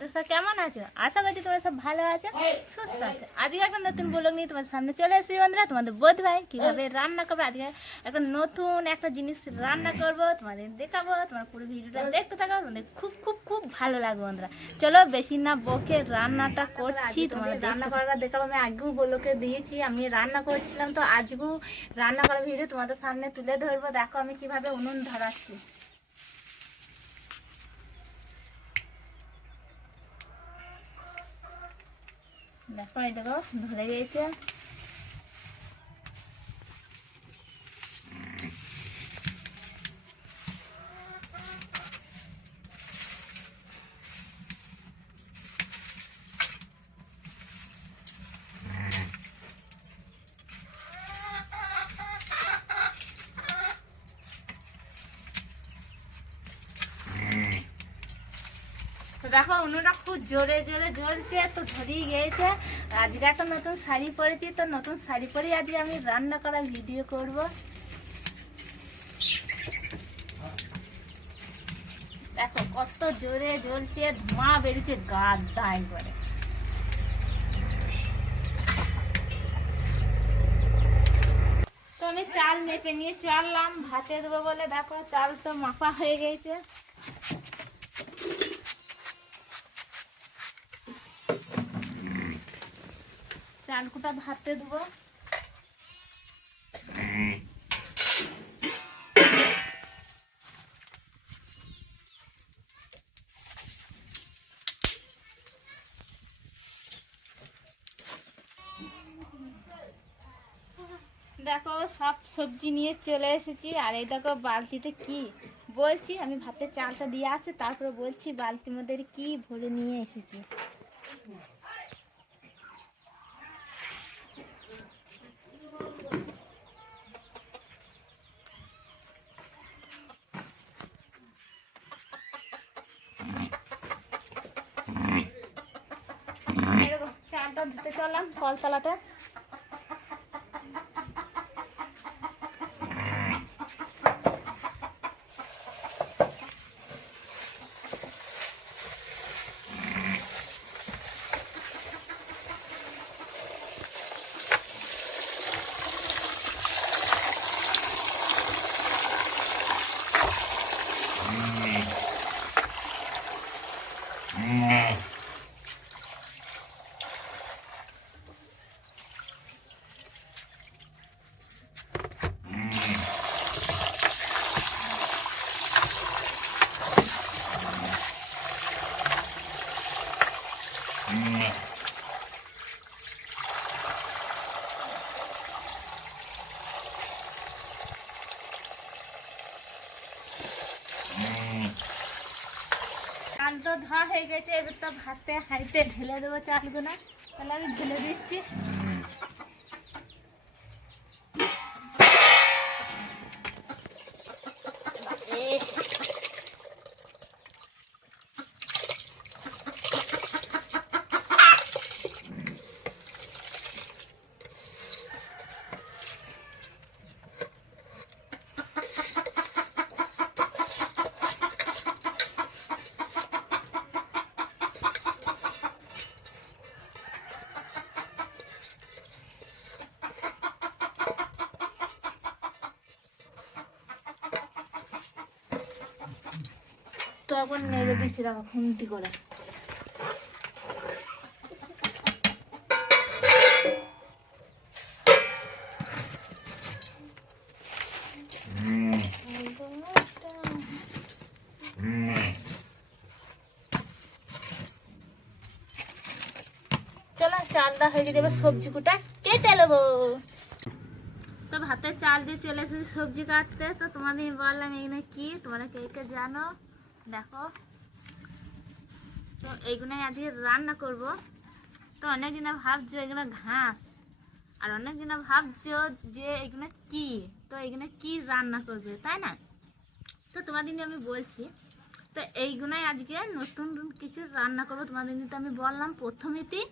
বন্ধুরা সব কেমন আছো? আশা করছি তোমরা সব ভালো আছো সুস্থ আছো। আজকে একটা নতুন ব্লগ নিয়ে তোমাদের সামনে চলে এসেছি বন্ধুরা। তোমাদের বোধ ভাই কীভাবে রান্না করব? আজকে একটা নতুন একটা জিনিস রান্না করব তোমাদের দেখাবো তোমার পুরো ভিডিওটা দেখতে থাকো তোমাদের খুব খুব খুব ভালো লাগবে বন্ধুরা। চলো বেশি না বকে রান্নাটা করছি তোমাদের রান্না করাটা দেখাবো। আমি আগেও বলোকে দিয়েছি আমি রান্না করছিলাম তো আজকেও রান্না করার ভিডিও তোমাদের সামনে তুলে ধরবো। দেখো আমি কীভাবে উনুন ধরাচ্ছি। দেখো এই দেখো ধরে গিয়েছে দেখো, উনুনটা খুব জোরে জোরে জ্বলছে, তো ধরিয়ে গিয়েছে। আজকে একটা নতুন শাড়ি পরেছি, তো নতুন শাড়ি পরেই আজকে আমি রান্না করা ভিডিও করব। দেখো, কত জোরে জ্বলছে, ধোঁয়া বেরিয়েছে গাদা একবারে তো আমি চাল মেপে নিয়ে চললাম, ভাতে দেবো বলে দেখো, চাল তো মাপা হয়ে গেছে। চালকুটা ভাতে দেবো দেখো, সব সবজি নিয়ে চলে এসেছি, আর এই দেখো বালতিতে কি? বলছি, আমি ভাতের চালটা দিয়ে আসছি, তারপরে বলছি বালতির মধ্যে কি ভরে নিয়ে এসেছি। দেখো, দিতে চললাম কলতলাতে চাল তো ধোয়া হয়ে গেছে, এবার তো ভাতে হাঁড়িতে ঢেলে দেবো চালগুলো। তাহলে আমি ঢেলে দিচ্ছি। এখন নেড়ে দিচ্ছি দেখো খুন্তি করে। হয়ে গেছে, এবার সবজি কুটা কেটে নেব। তো ভাতের চাল দিয়ে চলে এসেছি সবজি কাটতে। তো তোমাদের বললাম এখানে কি? তোমরা কে কে জানো? দেখো। তো এইগুলো আজকে রান্না করব। তো অনেক দিনে ভাবছ এগুলো ঘাস। আর অনেক দিনে ভাবছ যে এগুলো কি? তো এগুলো কি রান্না করবে, তাই না? তো তোমাদের আমি বলছি, তো এইগুলোই আজকে নতুন কিছু রান্না করব। তোমাদের তো আমি বললাম প্রথমেতেই।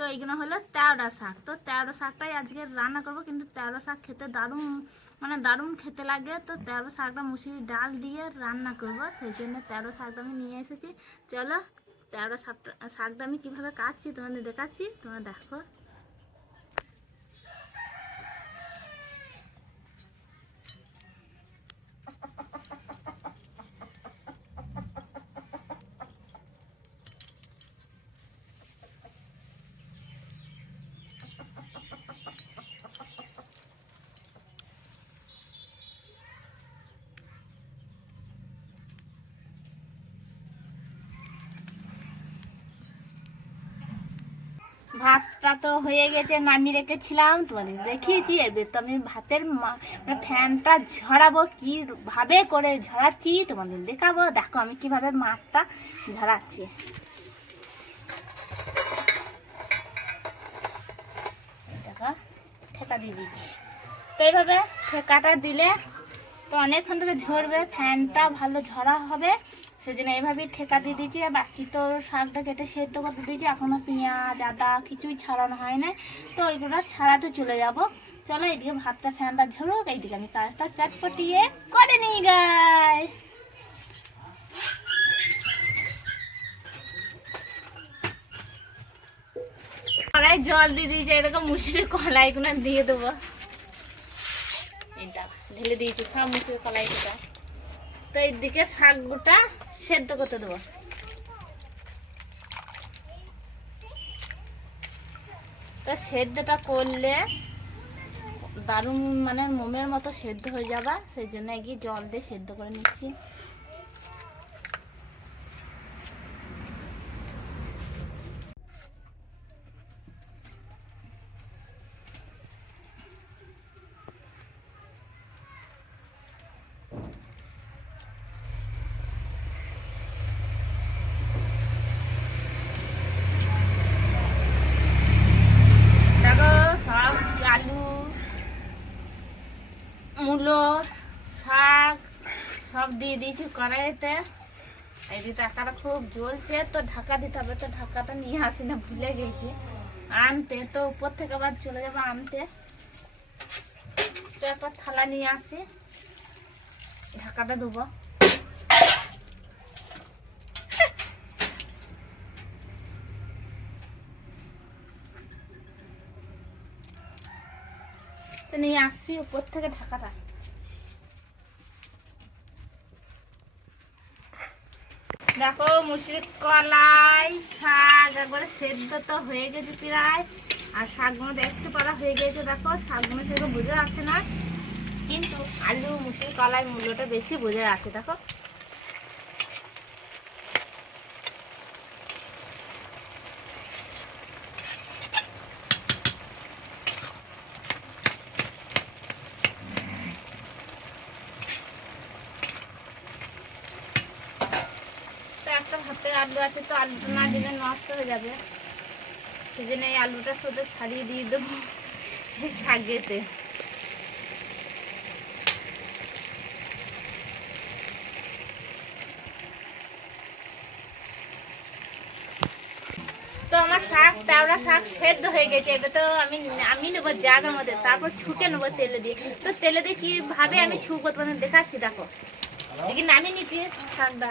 তো এইগুলো হলো তেওড়া শাক। তো তেওড়া শাকটাই আজকে রান্না করব, কিন্তু তেওড়া শাক খেতে দারুণ মানে দারুণ খেতে লাগে। তো তেরো শাকটা মুসুরি ডাল দিয়ে রান্না করব, সেই জন্য তেরো শাকটা আমি নিয়ে এসেছি। চলো তেরো শাকটা শাকটা আমি কীভাবে কাটছি তোমাদের দেখাচ্ছি, তোমরা দেখো ভাতটা তো হয়ে গেছে নামিয়ে রেখেছিলাম। তোমাদের দেখিয়েছি, এবার তো আমি ভাতের মানে ফ্যানটা ঝরাবো, কি ভাবে করে ঝরাচ্ছি তোমাদের দেখাবো। দেখো আমি কীভাবে মাঠটা ঝরাচ্ছি। ঠেকা দিয়ে তো এইভাবে ঠেকাটা দিলে তো অনেকক্ষণ থেকে ঝরবে, ফ্যানটা ভালো ঝরা হবে। সেজন্য এইভাবেই ঠেকা দিয়ে দিয়েছি, আর বাকি তো শাকটা কেটে সেদ্ধ করতে দিয়েছি, এখনও পেঁয়াজ, আদা কিছুই ছাড়ানো হয় না তো ওইগুলো ছাড়াতে চলে যাব। চলো এইদিকে ভাতটা ফ্যানটা ঝরুক, এইদিকে আমি কাজটা চটপটিয়ে করে নিই গাই কড়াই জল দিয়ে দিয়েছি, এরকম মুসুরির কলাইগুলো দিয়ে দেবো। এইটা ঢেলে দিয়েছি, সব মুসুরির কলাইটা তো এইদিকে শাকগুটা সেদ্ধ করতে দেবো। তো সেদ্ধটা করলে দারুণ মানে মোমের মতো সেদ্ধ হয়ে যাবা, সেই জন্য এগিয়ে জল দিয়ে সেদ্ধ করে নিচ্ছি দেখো সব আলু মূলো শাক সব দিয়ে দিয়েছি কড়াইতে। এই যে টাকাটা খুব জ্বলছে, তো ঢাকা দিতে হবে, তো ঢাকাটা নিয়ে আসি না, ভুলে গেছি। আনতে, তো উপর থেকে আবার চলে যাব আনতে। তো একবার থালা নিয়ে আসি, ঢাকাটা দেবো নিয়ে আসছি উপর থেকে ঢাকাটা। দেখো মুসুরির কলাই, শাক, একবারে সেদ্ধ তো হয়ে গেছে প্রায়। আর শাকগুলো একটু পড়া হয়ে গেছে, দেখো শাকগুলো সেগুলো বোঝা যাচ্ছে না। কিন্তু আলু মুসুর কলাই মূল্যটা বেশি বোঝা যাচ্ছে, দেখো তো একটা ভাতের আলু আছে তো আলুটা না দিলে নষ্ট হয়ে যাবে। সেই জন্য এই আলুটা শুধু ছাড়িয়ে দিয়ে দেবো এই তো আমার শাক, তাওড়া শাক সেদ্ধ হয়ে গেছে। এটা তো আমি আমি নেব জাগার মধ্যে তারপর ছুটে নেব তেলে দিয়ে। তো তেলে দিয়ে কীভাবে আমি ছুকবো তোমাদের দেখাচ্ছি, দেখো। দেখি নামিয়ে নিচ্ছি শাকটা।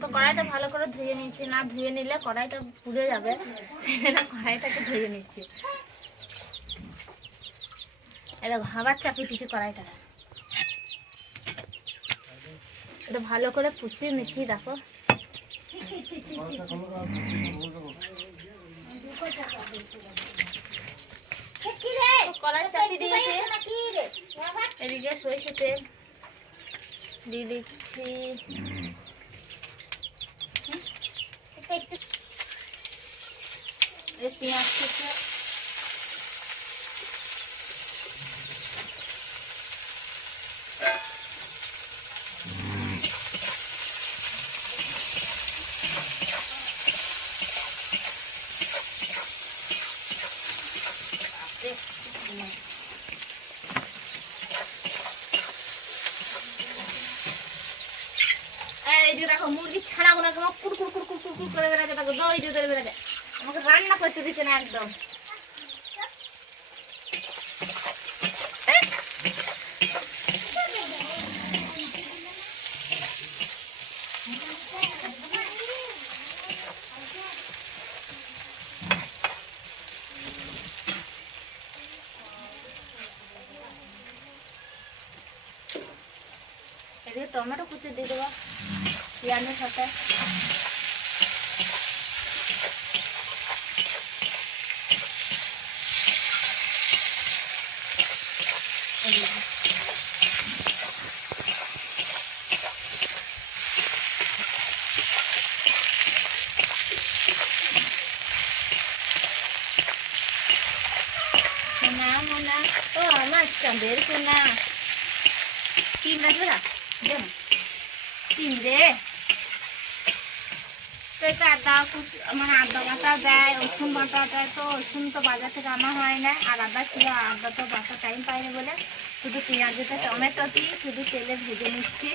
তো কড়াইটা ভালো করে ধুয়ে নিচ্ছি না ধুয়ে নিলে কড়াইটা পুড়ে যাবে। কড়াইটাকে ধুয়ে নিচ্ছি। এটা ভাবার চাপিয়ে দিচ্ছি কড়াইটা। এটা ভালো করে পুছিয়ে নিচ্ছি, দেখো। তো কড়াই চাপিয়ে দিয়েছি। এদিকে সরিষা তেল দিয়ে দিচ্ছি। পেঁয়াজ কুচি যে দেখো মুরগি ছাড়া গুলো কেমন কুড়কুর কুড়কুর কুড়কুর করে বেড়াচ্ছে দেখো দই দিয়ে ধরে বেড়াচ্ছে। আমাকে রান্না করতে দিচ্ছে না একদম। এদিকে টমেটো কুচি দিয়ে দেবো। পেঁয়াজের সাথে সোনা মোনা ও আমার চাঁদের সোনা তিন লাগবে না দেব তিনটে তো এটা আদা কুচ- মানে আদা বাটা দেয় রসুন বাটা দেয়, তো রসুন তো বাজার থেকে আনা হয় না। আর আদা ছিল আদা তো বাটা টাইম পাইনি বলে। শুধু পেঁয়াজটা টমেটো দিয়ে শুধু তেলে ভেজে নিচ্ছি।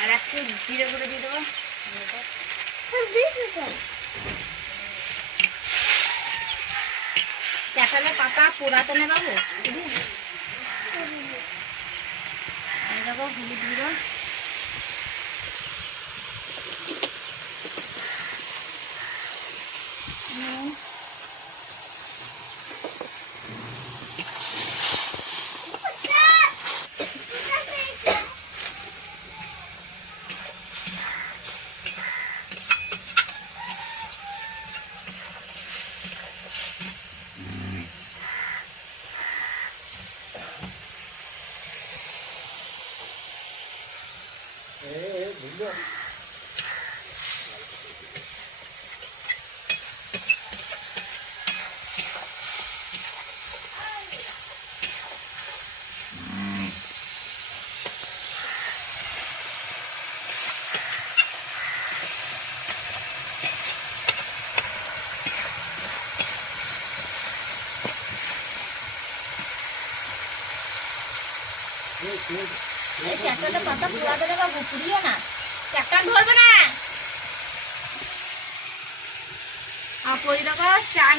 আর একটু জিরে গুঁড়ো দিয়ে দেবো। ক্যাটালে পাতা পোড়াতে নে বাবু এই দেখো হলুদ গুঁড়ো। এই ক্যাটালে পাতা পোড়াতে নে দেখো চান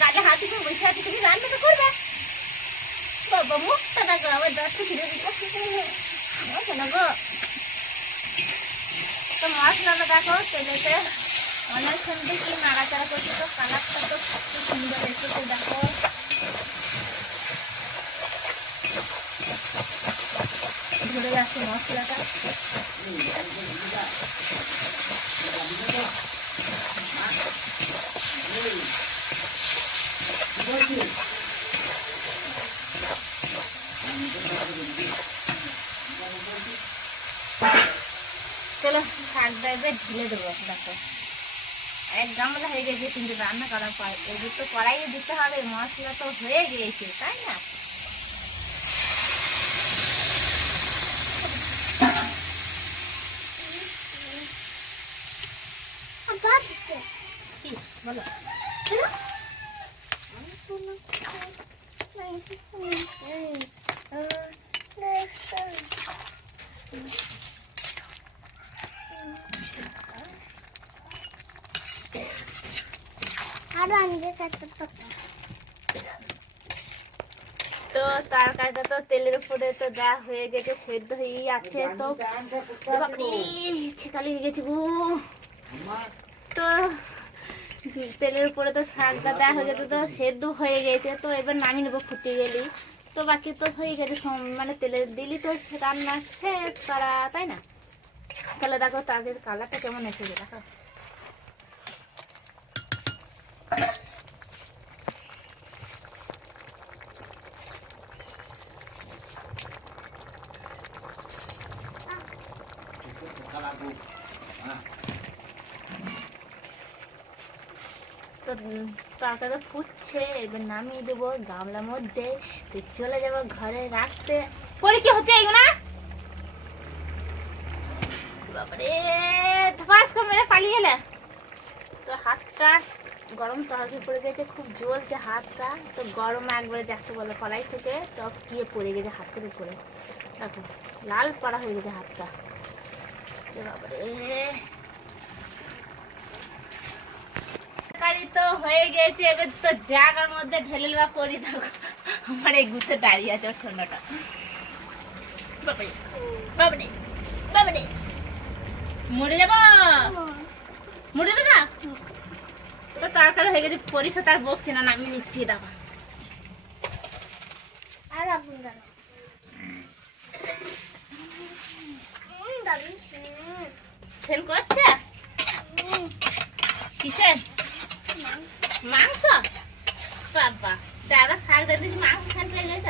গায়ে হাত দিয়ে বসে আছে কিছু রান্না তো করবে মুখটা দেখো আবার গো তো মশলাটা দেখো তেলেতে অনেক সুন্দর কি নাড়াচাড়া করছে তো, কালারটা তো খুব সুন্দর এসেছে, দেখো। ধরে যাচ্ছে মশলাটা। চলো শাকটা এবার ঢেলে দেবো, দেখো। এক গামলা হয়ে গেছে কিন্তু রান্না করার পর এগুলো তো কড়াইয়ে দিতে হবে মশলা তো হয়ে গিয়েছে তাই না? বলো আনবে কাটতে তো তরকারিটা তো তেলের উপরে তো দেওয়া হয়ে গেছে সেদ্ধ হয়েই আছে তো। এ বাবারে, ছেঁকা লেগে গেছে গো। তো তেলের উপরে তো শাকটা দেওয়া হয়ে গেছে তো সেদ্ধ হয়ে গেছে তো এবার নামিয়ে নেব ফুটে গেলেই। তো বাকি তো হয়ে গেছে মানে তেলে দিলি তো রান্না শেষ করা তাই না? তাহলে দেখো তাদের কালারটা কেমন এসেছে দেখো তো তো উম, তরকারি তো ফুটছে এবার নামিয়ে দেবো গামলার মধ্যে। তো চলে যাব ঘরে রাখতে। পরে কি হচ্ছে এগুলো বাবারে ধপাস করে মেরে পালিয়ে এলে। তো হাতটা গরম তরকারি পড়ে গেছে খুব জ্বলছে হাতটা। তো গরম একবারে যাচ্ছে বলে কড়াই থেকে তো গিয়ে পড়ে গেছে হাতের উপরে। দেখো লাল পড়া হয়ে গেছে হাতটা। বাবারে। তরকারি তো হয়ে গেছে এবার তো জাগার মধ্যে ঢেলে বা করি দেখো। আমার এই গুছে দাঁড়িয়ে আছে বাবারে মরে যাব? মরে যাবে না? তো তরকারি হয়ে গেছে পরিষদ তার বকছে না নামিয়ে নিচ্ছি দেখো। আর আপনি। ফেল করছে? কিসের? মাংস? বাবা যারা শাক দিয়েছি, মাংস পেয়ে গেছ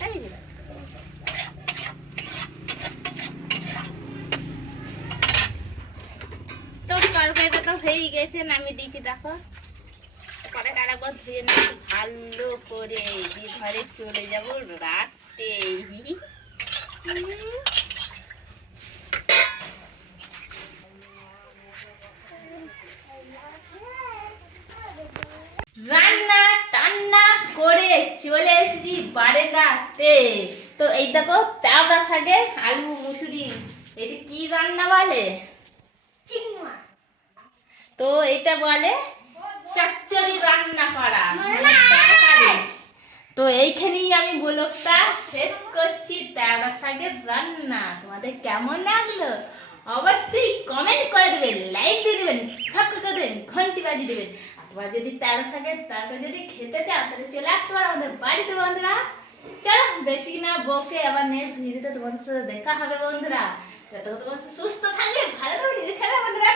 তাই? তো তরকারিটা তো হয়েই গেছে, নামিয়ে দিয়েছি, দেখো। পরে আরেকবার ধুয়ে নিচ্ছি ভালো করে। দিয়ে ঘরে চলে যাব রাতে রান্না টান্না করে চলে এসেছি বারেন্দাতে। তো এই দেখো তাবড়া শাকে আলু মুসুরি এটা কি রান্না বলে? তো এটা বলে চচ্চড়ি রান্না করা। মনে তো এইখানেই আমি ব্লগটা শেষ করছি তাবড়া শাকের রান্না। তোমাদের কেমন লাগল? অবশ্যই কমেন্ট করে দেবেন লাইক দিয়ে দেবেন সাবস্ক্রাইব করে দেবেন ঘন্টি বাজিয়ে দেবেন। তোমরা যদি তেরো থাকে, তারপর যদি খেতে চাও, তাহলে চলে আসতে পারো আমাদের বাড়িতে বন্ধুরা। চলো, বেশি না বকে, আবার নেক্সট ভিডিওতে তোমাদের সাথে দেখা হবে বন্ধুরা। যত তোমার সুস্থ থাকবে, ভালো থাকবে নিজের খেলা বন্ধুরা।